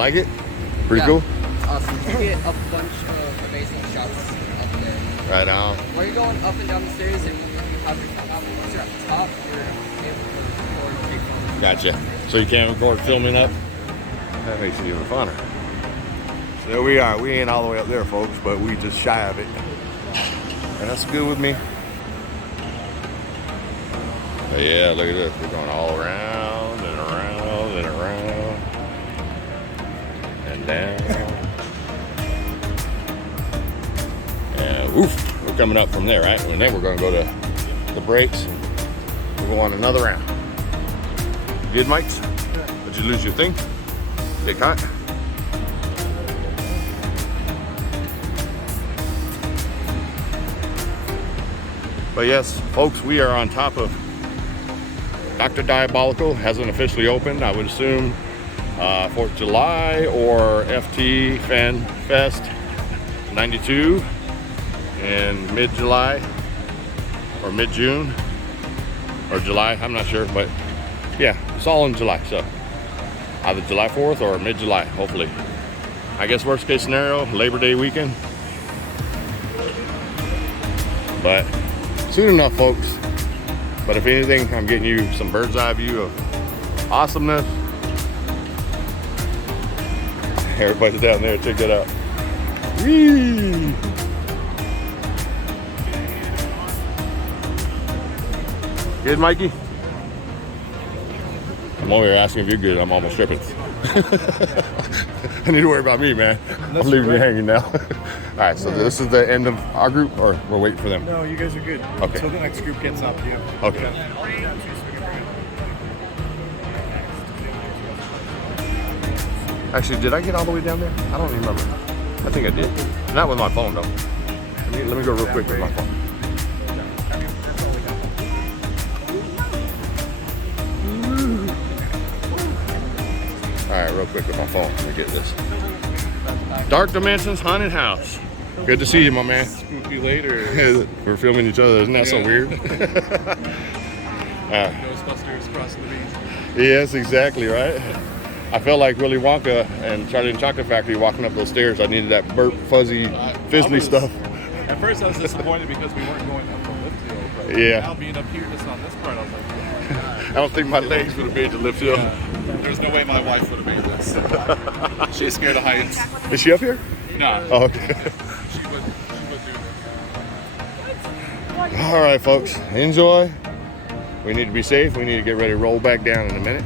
like it? Pretty Yeah. cool? Awesome. You get a bunch of amazing shots up there. Right on. When you're going up and down the stairs and you have your phone out, once you're at the top, you're able to record and take photos. Gotcha. So you can't record filming up? That makes it even funner. So there we are. We ain't all the way up there, folks, but we just shy of it. And that's good with me. But yeah, look at this. We're going all around and around and around and down. And oof, we're coming up from there, right? And then we're going to go to the brakes and we'll go on another round. Good, mates? Did you lose your thing? Get caught? But yes, folks, we are on top of Dr. Diabolical. Hasn't officially opened. I would assume 4th of July or FT Fan Fest 92 in mid-July or mid-June or July. I'm not sure, but yeah, it's all in July. So either July 4th or mid-July, hopefully. I guess worst case scenario, Labor Day weekend. But soon enough, folks. But if anything, I'm getting you some bird's eye view of awesomeness. Everybody's down there, check that out. Whee! Good, Mikey? I'm over here asking if you're good. I'm almost tripping. I need to worry about me, man. I'm leaving you hanging now. All right, so this is the end of our group, or we're waiting for them? No, you guys are good. Okay. Until the next group gets up, yeah. Okay. Actually, did I get all the way down there? I don't even remember. I think I did. Not with my phone, though. Let me go real quick with my phone. All right, real quick with my phone. Let me get this. Dark Dimensions Haunted House. Good to see you, my man. Spook you later. We're filming each other. Isn't that so weird? Ghostbusters crossing the beach. Yes, exactly, right? I felt like Willy Wonka and Charlie and the Chocolate Factory walking up those stairs. I needed that burp, fuzzy, fizzly stuff. At first I was disappointed because we weren't going up the lift hill. But Yeah. now being up here just on this part, I was like, oh I don't think my legs would have made the lift hill. there's no way my wife would have made this. She's scared of heights. Is she up here? No. Oh, okay. She would do that. All right, folks. Enjoy. We need to be safe. We need to get ready to roll back down in a minute.